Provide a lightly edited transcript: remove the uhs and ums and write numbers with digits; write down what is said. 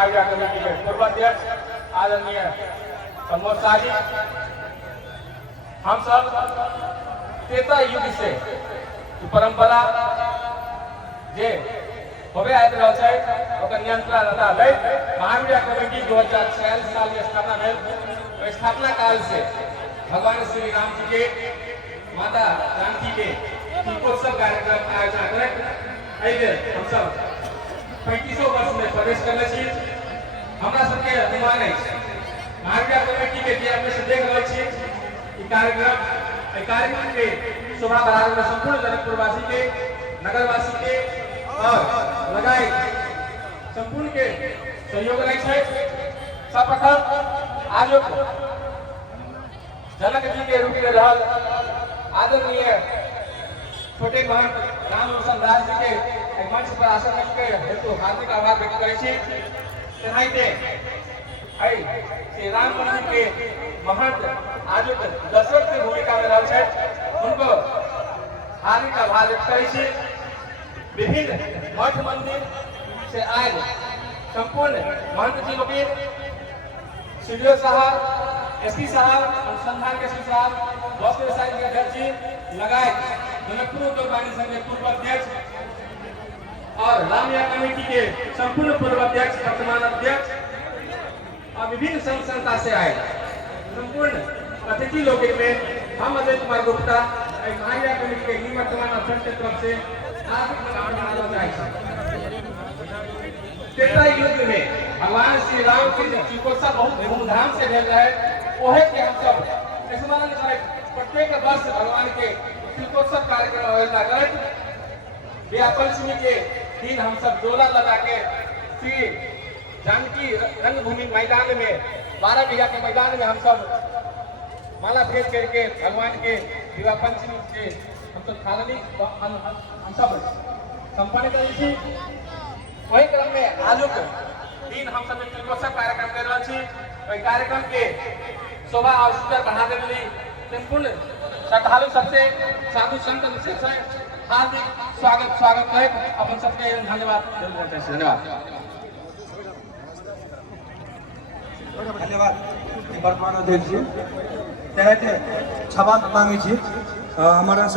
Committee के पूर्व अध्यक्ष आदरणीय प्रमोद शाह जी, हम सब त्रेता युग से परंपरा जे होबे आबि रहल छै ओकर नियंत्रण लैत महावीर कमेटी 2046 साल में स्थापना भेल। स्थापना काल से भगवान श्री राम जी के माता जानकी के दीपोत्सव कार्यक्रम आयोजन करैत एहि बेर हम सब 35 वर्ष में प्रवेश करले छी। हमरा सबके अनुमान अछि महावीर कमेटी के जे अपने से देख रहल छी ई कार्यक्रम के शोभा बढ़ावे में संपूर्ण जनकपुरवासी के, नगरवासी के और लगाए संपूर्ण के सहयोग रहे छै। सर्वप्रथम आज जनक जी के रूप में रहल आदरणीय छोटे महंत राम रोशन दास जी के मंच पर आसन के हेतु हार्दिक आभार व्यक्त करे छी। तेनाहिते श्री राम मंदिर के महंत आज दशरथ की भूमिका में रहल छै, उनको हार्दिक आभार व्यक्त करे छी। विभिन्न मठ मंदिर से आए संपूर्ण महंत जी लोग, सीडीओ साहब, एसपी साहब, अनुसंधान के एसपी साहब, बस व्यवसाय के अध्यक्ष जी लगाए जनकपुर उद्योग वाणिज्य संघ के पूर्व अध्यक्ष और रामया कमेटी के संपूर्ण पूर्व अध्यक्ष, वर्तमान अध्यक्ष और विभिन्न संघ संस्था से आए संपूर्ण अतिथि लोग में हम अजय कुमार गुप्ता महावीर कमेटी के निवर्तमान अध्यक्ष की तरफ से त्रेता युग में भगवान श्री राम के दीपोत्सव बहुत धूमधाम से भेल रहे। ओहे के हम सब स्मरण करैत प्रत्येक वर्ष भगवान के दीपोत्सव कार्यक्रम आयोजन करैत बियाह पंचमी के दिन हम सब डोला लगा के श्री जानकी रंगभूमि मैदान में 12 बीघा के मैदान में हम सब माला भेंट करके भगवान के विवाह पंचमी के हम सब थाली हम सब संपन्न करै छी। वही क्रम में आजुक दिन हम सब दीपोत्सव कार्यक्रम कर रहल छी। ओहि कार्यक्रम के शोभा और सुंदर बढ़ावे के लिए संपूर्ण श्रद्धालु सबसे साधु संत विशेष हार्दिक स्वागत है। अपन सबके धन्यवाद धन्यवाद वर्तमान अध्यक्ष जी क्षमा मांगे छी हमारा